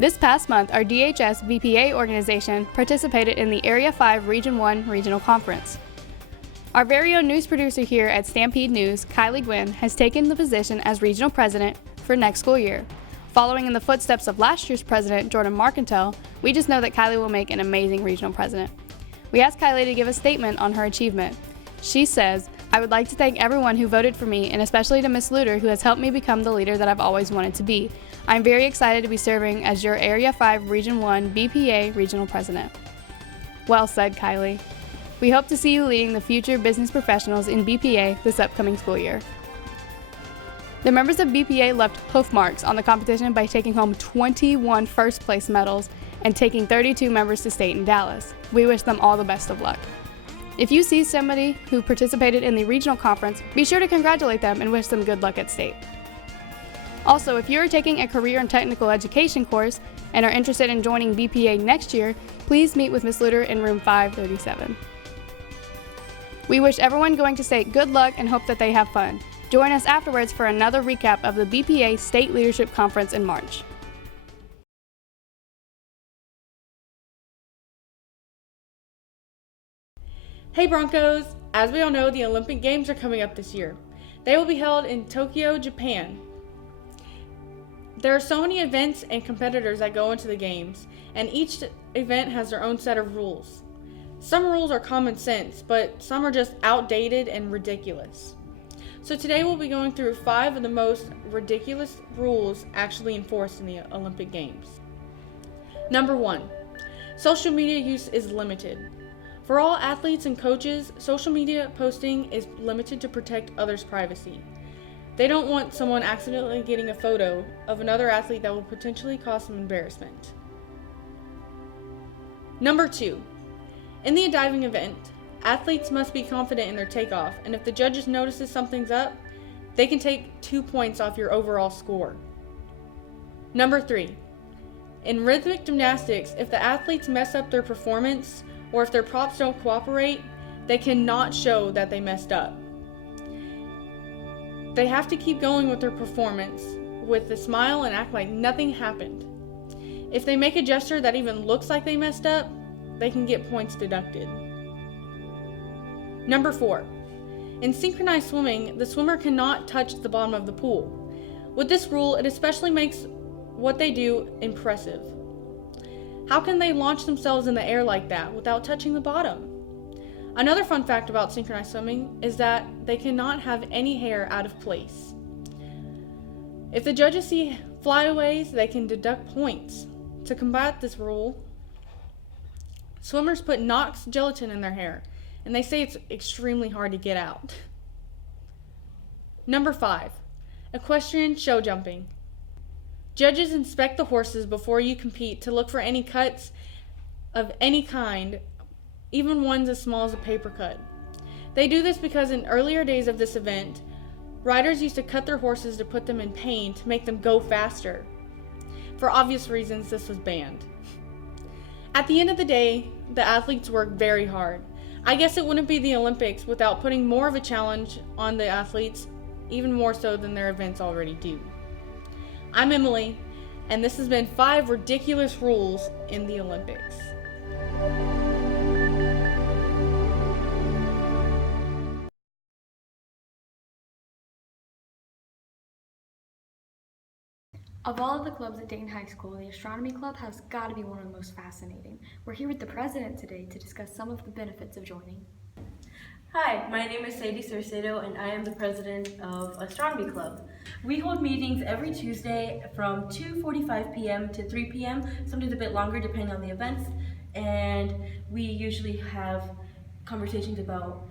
This past month, our DHS VPA organization participated in the Area 5 Region 1 Regional Conference. Our very own news producer here at Stampede News, Kylie Gwynn, has taken the position as regional president for next school year. Following in the footsteps of last year's president, Jordan Marcantel, we just know that Kylie will make an amazing regional president. We asked Kylie to give a statement on her achievement. She says, "I would like to thank everyone who voted for me, and especially to Ms. Luter, who has helped me become the leader that I've always wanted to be. I'm very excited to be serving as your Area 5 Region 1 BPA Regional President." Well said, Kylie. We hope to see you leading the future business professionals in BPA this upcoming school year. The members of BPA left hoof marks on the competition by taking home 21 first place medals and taking 32 members to state in Dallas. We wish them all the best of luck. If you see somebody who participated in the regional conference, be sure to congratulate them and wish them good luck at state. Also, if you are taking a career and technical education course and are interested in joining BPA next year, please meet with Ms. Luter in room 537. We wish everyone going to state good luck and hope that they have fun. Join us afterwards for another recap of the BPA State Leadership Conference in March. Hey Broncos! As we all know, the Olympic Games are coming up this year. They will be held in Tokyo, Japan. There are so many events and competitors that go into the games, and each event has their own set of rules. Some rules are common sense, but some are just outdated and ridiculous. So today we'll be going through 5 of the most ridiculous rules actually enforced in the Olympic Games. Number 1, social media use is limited. For all athletes and coaches, social media posting is limited to protect others' privacy. They don't want someone accidentally getting a photo of another athlete that will potentially cause some embarrassment. Number 2, in the diving event, athletes must be confident in their takeoff, and if the judges notices something's up, they can take 2 points off your overall score. Number 3, in rhythmic gymnastics, if the athletes mess up their performance, or if their props don't cooperate, they cannot show that they messed up. They have to keep going with their performance with a smile and act like nothing happened. If they make a gesture that even looks like they messed up, they can get points deducted. Number 4, in synchronized swimming, the swimmer cannot touch the bottom of the pool. With this rule, it especially makes what they do impressive. How can they launch themselves in the air like that without touching the bottom? Another fun fact about synchronized swimming is that they cannot have any hair out of place. If the judges see flyaways, they can deduct points. To combat this rule, swimmers put Knox gelatin in their hair, and they say it's extremely hard to get out. Number 5, equestrian show jumping. Judges inspect the horses before you compete to look for any cuts of any kind, even ones as small as a paper cut. They do this because in earlier days of this event, riders used to cut their horses to put them in pain to make them go faster. For obvious reasons, this was banned. At the end of the day, the athletes work very hard. I guess it wouldn't be the Olympics without putting more of a challenge on the athletes, even more so than their events already do. I'm Emily, and this has been 5 ridiculous rules in the Olympics. Of all of the clubs at Dayton High School, the Astronomy Club has got to be one of the most fascinating. We're here with the president today to discuss some of the benefits of joining. Hi, my name is Sadie Cercedo, and I am the president of Astronomy Club. We hold meetings every Tuesday from 2:45 p.m. to 3 p.m., sometimes a bit longer depending on the events, and we usually have conversations about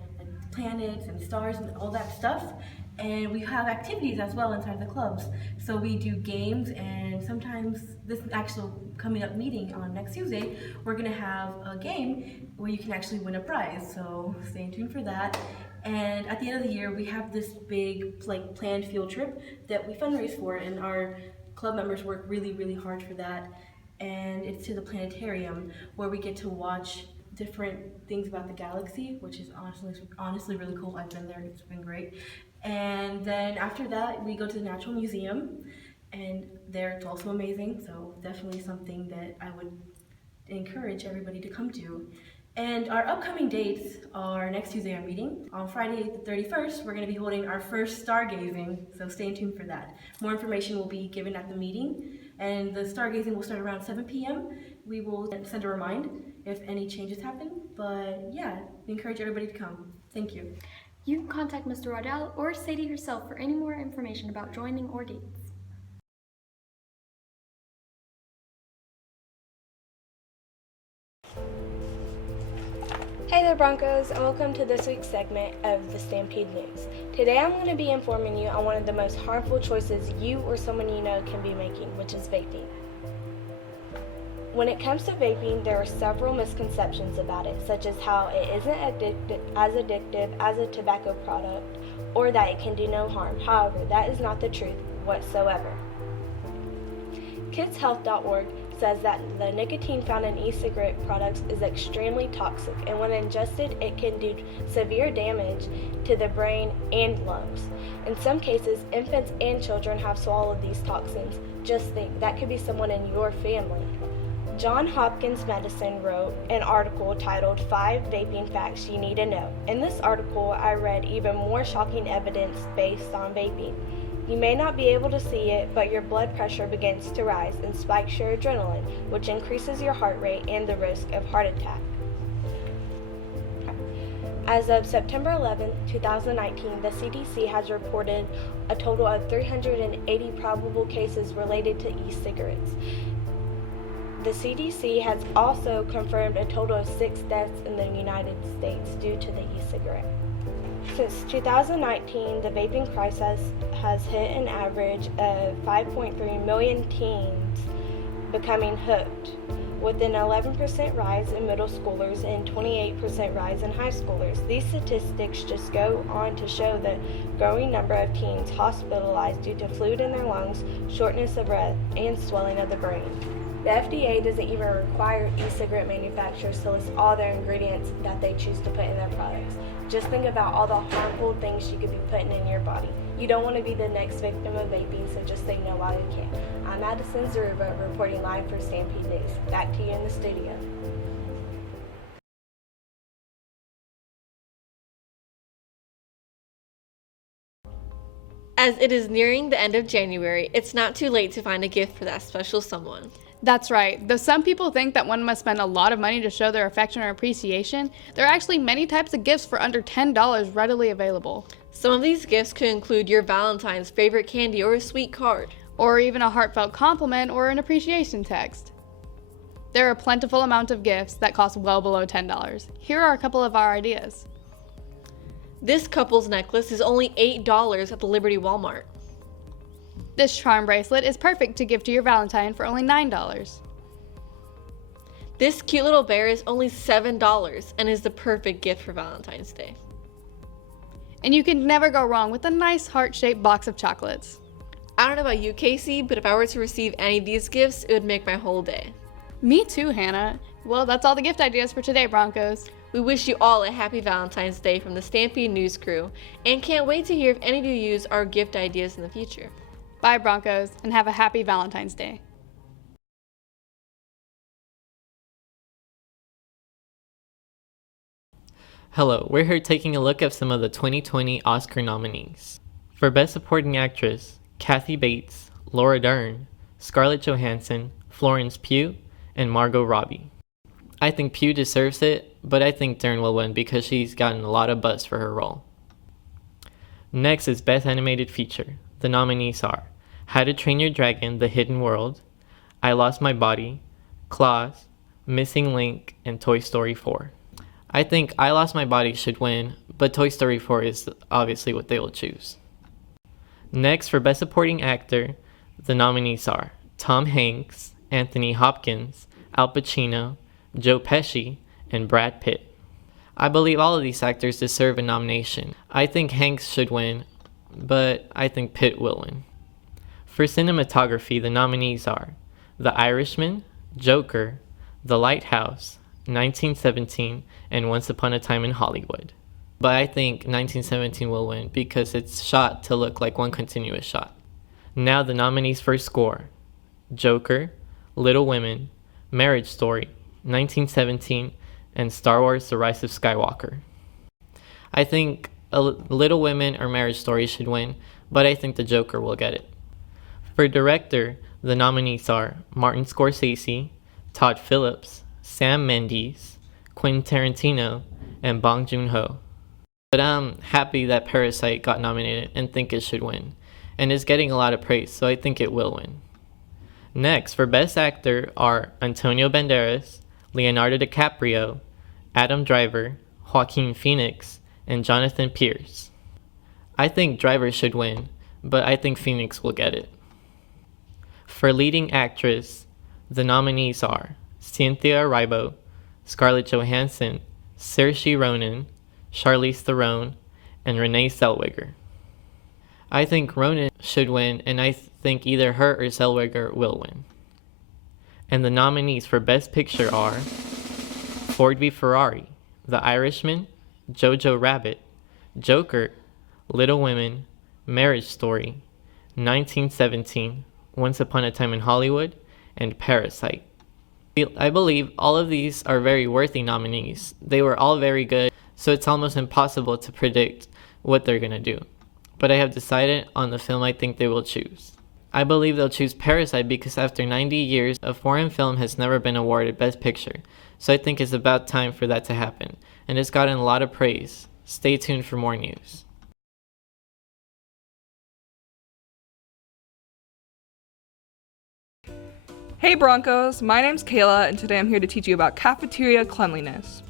planets and stars and all that stuff, and we have activities as well inside the clubs. So we do games, and sometimes this actual coming up meeting on next Tuesday, we're going to have a game where you can actually win a prize, so stay tuned for that. And at the end of the year, we have this big planned field trip that we fundraise for, and our club members work really hard for that. And it's to the planetarium, where we get to watch different things about the galaxy, which is honestly really cool. I've been there, it's been great. And then after that, we go to the Natural Museum, and it's also amazing, so definitely something that I would encourage everybody to come to. And our upcoming dates are next Tuesday our meeting. On Friday the 31st, we're going to be holding our first stargazing, so stay tuned for that. More information will be given at the meeting, and the stargazing will start around 7 p.m. We will send a reminder if any changes happen, but yeah, we encourage everybody to come. Thank you. You can contact Mr. Waddell or Sadie herself for any more information about joining or dates. Hey there Broncos, and welcome to this week's segment of the Stampede News. Today I'm going to be informing you on one of the most harmful choices you or someone you know can be making, which is vaping. When it comes to vaping, there are several misconceptions about it, such as how it isn't as addictive as a tobacco product, or that it can do no harm. However, that is not the truth whatsoever. KidsHealth.org says that the nicotine found in e-cigarette products is extremely toxic, and when ingested, it can do severe damage to the brain and lungs. In some cases, infants and children have swallowed these toxins. Just think, that could be someone in your family. Johns Hopkins Medicine wrote an article titled 5 Vaping Facts You Need to Know. In this article, I read even more shocking evidence based on vaping. You may not be able to see it, but your blood pressure begins to rise and spikes your adrenaline, which increases your heart rate and the risk of heart attack. As of September 11, 2019, the CDC has reported a total of 380 probable cases related to e-cigarettes. The CDC has also confirmed a total of 6 deaths in the United States due to the e-cigarette. Since 2019, the vaping crisis has hit an average of 5.3 million teens becoming hooked, with an 11% rise in middle schoolers and 28% rise in high schoolers. These statistics just go on to show the growing number of teens hospitalized due to fluid in their lungs, shortness of breath, and swelling of the brain. The FDA doesn't even require e-cigarette manufacturers to list all their ingredients that they choose to put in their products. Just think about all the harmful things you could be putting in your body. You don't want to be the next victim of vaping, so just say no while you can. I'm Addison Zaruba, reporting live for Stampede News. Back to you in the studio. As it is nearing the end of January, it's not too late to find a gift for that special someone. That's right. Though some people think that one must spend a lot of money to show their affection or appreciation, there are actually many types of gifts for under $10 readily available. Some of these gifts could include your Valentine's favorite candy or a sweet card. Or even a heartfelt compliment or an appreciation text. There are a plentiful amount of gifts that cost well below $10. Here are a couple of our ideas. This couple's necklace is only $8 at the Liberty Walmart. This charm bracelet is perfect to give to your Valentine for only $9. This cute little bear is only $7 and is the perfect gift for Valentine's Day. And you can never go wrong with a nice heart-shaped box of chocolates. I don't know about you, Casey, but if I were to receive any of these gifts, it would make my whole day. Me too, Hannah. Well, that's all the gift ideas for today, Broncos. We wish you all a happy Valentine's Day from the Stampede News crew, and can't wait to hear if any of you use our gift ideas in the future. Bye, Broncos, and have a happy Valentine's Day. Hello, we're here taking a look at some of the 2020 Oscar nominees. For Best Supporting Actress, Kathy Bates, Laura Dern, Scarlett Johansson, Florence Pugh, and Margot Robbie. I think Pugh deserves it, but I think Dern will win because she's gotten a lot of buzz for her role. Next is Best Animated Feature. The nominees are How to Train Your Dragon, The Hidden World, I Lost My Body, Klaus, Missing Link, and Toy Story 4. I think I Lost My Body should win, but Toy Story 4 is obviously what they will choose. Next, for Best Supporting Actor, the nominees are Tom Hanks, Anthony Hopkins, Al Pacino, Joe Pesci, and Brad Pitt. I believe all of these actors deserve a nomination. I think Hanks should win, but I think Pitt will win. For cinematography, the nominees are The Irishman, Joker, The Lighthouse, 1917, and Once Upon a Time in Hollywood. But I think 1917 will win because it's shot to look like one continuous shot. Now the nominees for score: Joker, Little Women, Marriage Story, 1917, and Star Wars: The Rise of Skywalker. I think Little Women or Marriage Story should win, but I think the Joker will get it. For director, the nominees are Martin Scorsese, Todd Phillips, Sam Mendes, Quentin Tarantino, and Bong Joon-ho. But I'm happy that Parasite got nominated and think it should win, and is getting a lot of praise, so I think it will win. Next, for Best Actor are Antonio Banderas, Leonardo DiCaprio, Adam Driver, Joaquin Phoenix, and Jonathan Pierce. I think Driver should win, but I think Phoenix will get it. For leading actress, the nominees are Cynthia Erivo, Scarlett Johansson, Saoirse Ronan, Charlize Theron, and Renee Zellweger. I think Ronan should win, and I think either her or Zellweger will win. And the nominees for Best Picture are Ford v Ferrari, The Irishman, Jojo Rabbit, Joker, Little Women, Marriage Story, 1917, Once Upon a Time in Hollywood, and Parasite. I believe all of these are very worthy nominees. They were all very good, so it's almost impossible to predict what they're going to do. But I have decided on the film I think they will choose. I believe they'll choose Parasite because after 90 years, a foreign film has never been awarded Best Picture, so I think it's about time for that to happen, and it's gotten a lot of praise. Stay tuned for more news. Hey Broncos, my name's Kayla, and today I'm here to teach you about cafeteria cleanliness.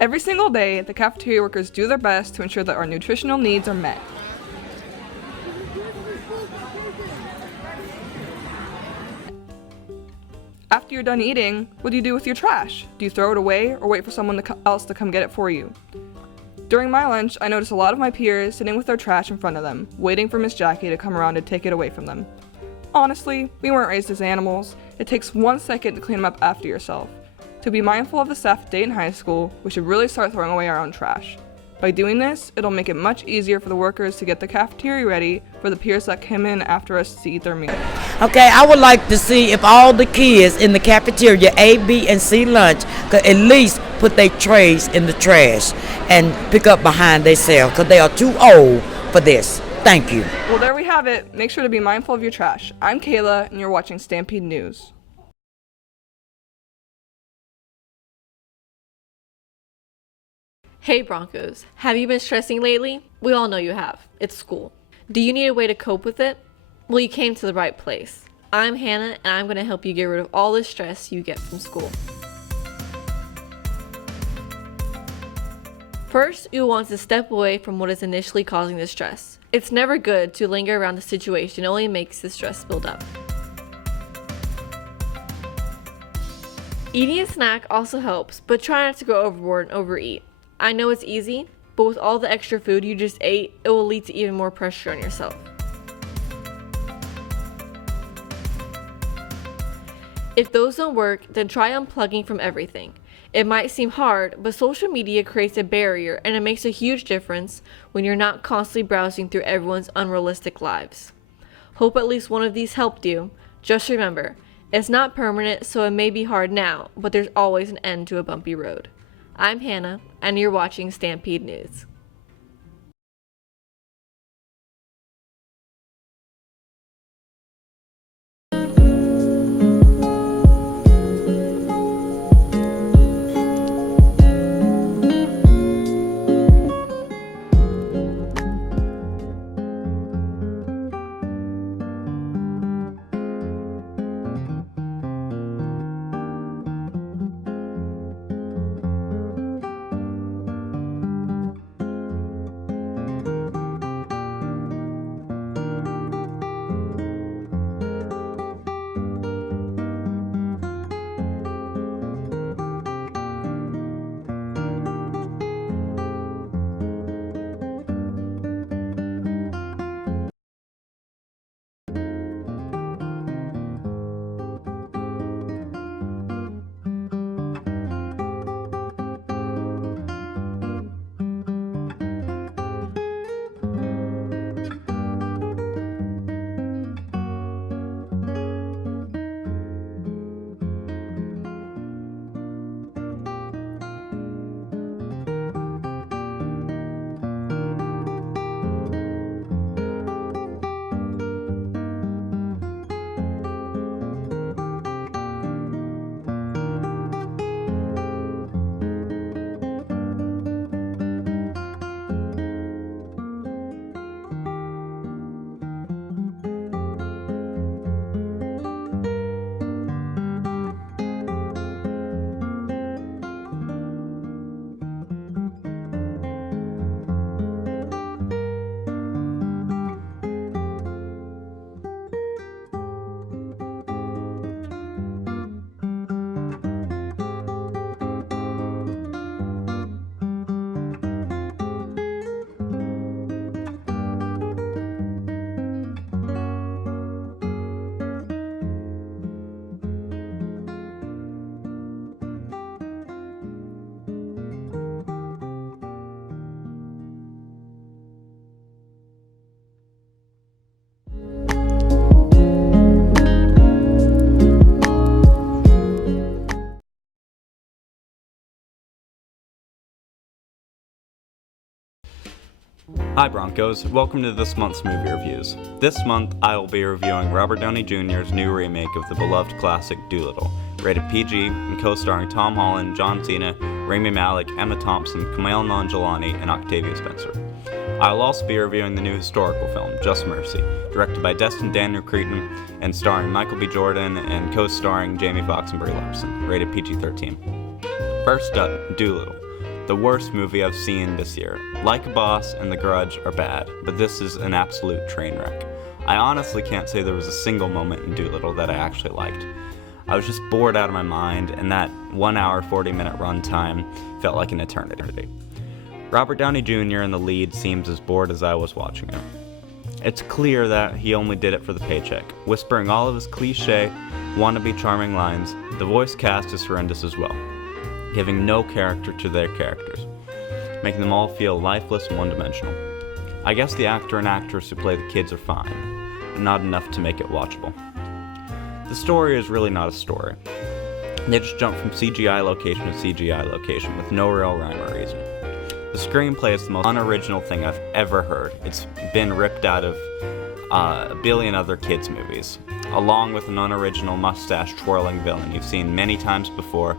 Every single day, the cafeteria workers do their best to ensure that our nutritional needs are met. After you're done eating, what do you do with your trash? Do you throw it away or wait for someone else to come get it for you? During my lunch, I noticed a lot of my peers sitting with their trash in front of them, waiting for Miss Jackie to come around and take it away from them. Honestly, we weren't raised as animals. It takes 1 second to clean them up after yourself. To be mindful of the staff at Dayton High School, we should really start throwing away our own trash. By doing this, it'll make it much easier for the workers to get the cafeteria ready for the peers that come in after us to eat their meal. Okay, I would like to see if all the kids in the cafeteria A, B, and C lunch could at least put their trays in the trash and pick up behind themselves because they are too old for this. Thank you. Well, there we have it. Make sure to be mindful of your trash. I'm Kayla, and you're watching Stampede News. Hey Broncos, have you been stressing lately? We all know you have. It's school. Do you need a way to cope with it? Well, you came to the right place. I'm Hannah, and I'm going to help you get rid of all the stress you get from school. First, you'll want to step away from what is initially causing the stress. It's never good to linger around the situation, it only makes the stress build up. Eating a snack also helps, but try not to go overboard and overeat. I know it's easy, but with all the extra food you just ate, it will lead to even more pressure on yourself. If those don't work, then try unplugging from everything. It might seem hard, but social media creates a barrier, and it makes a huge difference when you're not constantly browsing through everyone's unrealistic lives. Hope at least one of these helped you. Just remember, it's not permanent, so it may be hard now, but there's always an end to a bumpy road. I'm Hannah, and you're watching Stampede News. Hi Broncos, welcome to this month's movie reviews. This month I will be reviewing Robert Downey Jr.'s new remake of the beloved classic Dolittle, rated PG and co-starring Tom Holland, John Cena, Rami Malek, Emma Thompson, Kumail Nanjiani, and Octavia Spencer. I will also be reviewing the new historical film, Just Mercy, directed by Destin Daniel Cretton and starring Michael B. Jordan and co-starring Jamie Foxx and Brie Larson, rated PG-13. First up, Dolittle. The worst movie I've seen this year. Like a Boss and The Grudge are bad, but this is an absolute train wreck. I honestly can't say there was a single moment in Dolittle that I actually liked. I was just bored out of my mind, and that 1 hour 40-minute runtime felt like an eternity. Robert Downey Jr. in the lead seems as bored as I was watching it. It's clear that he only did it for the paycheck, whispering all of his cliche, wannabe charming lines. The voice cast is horrendous as well, giving no character to their characters, making them all feel lifeless and one-dimensional. I guess the actor and actress who play the kids are fine, but not enough to make it watchable. The story is really not a story. They just jump from CGI location to CGI location with no real rhyme or reason. The screenplay is the most unoriginal thing I've ever heard. It's been ripped out of a billion other kids' movies, along with an unoriginal mustache-twirling villain you've seen many times before.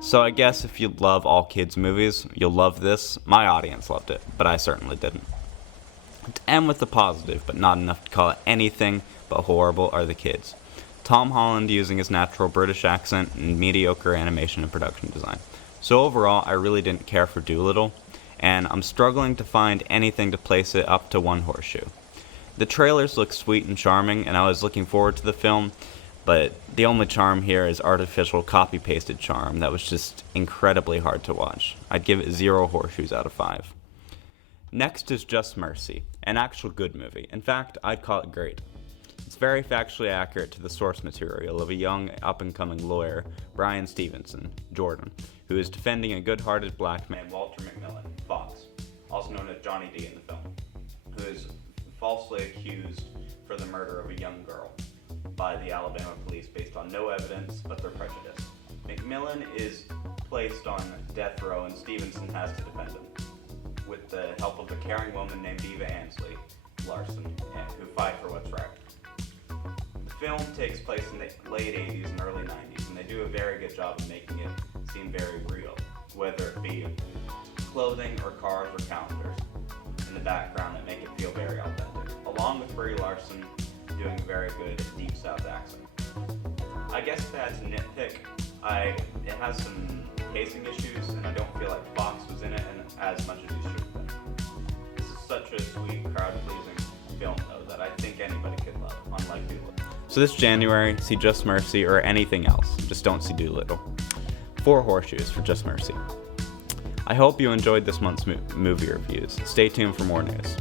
So I guess if you love all kids' movies, you'll love this. My audience loved it, but I certainly didn't. To end with the positive, but not enough to call it anything but horrible, are the kids. Tom Holland using his natural British accent and mediocre animation and production design. So overall, I really didn't care for Dolittle, and I'm struggling to find anything to place it up to one horseshoe. The trailers look sweet and charming, and I was looking forward to the film, but the only charm here is artificial copy-pasted charm that was just incredibly hard to watch. I'd give it 0 horseshoes out of 5. Next is Just Mercy, an actual good movie. In fact, I'd call it great. It's very factually accurate to the source material of a young, up-and-coming lawyer, Brian Stevenson, Jordan, who is defending a good-hearted black man, Walter McMillan, Fox, also known as Johnny D in the film, who is falsely accused for the murder of a young girl by the Alabama police based on no evidence but their prejudice. McMillan is placed on death row and Stevenson has to defend him, with the help of a caring woman named Eva Ansley Larson, who fight for what's right. The film takes place in the late 80s and early 90s, and they do a very good job of making it seem very real, whether it be clothing or cars or calendars in the background that make it feel very authentic, along with Brie Larson doing a very good Deep South accent. I guess if I had to nitpick, it has some pacing issues, and I don't feel like Fox was in it as much as he should have been. This is such a sweet, crowd-pleasing film, though, that I think anybody could love, unlike Dolittle. So this January, see Just Mercy or anything else. Just don't see Dolittle. 4 horseshoes for Just Mercy. I hope you enjoyed this month's movie reviews. Stay tuned for more news.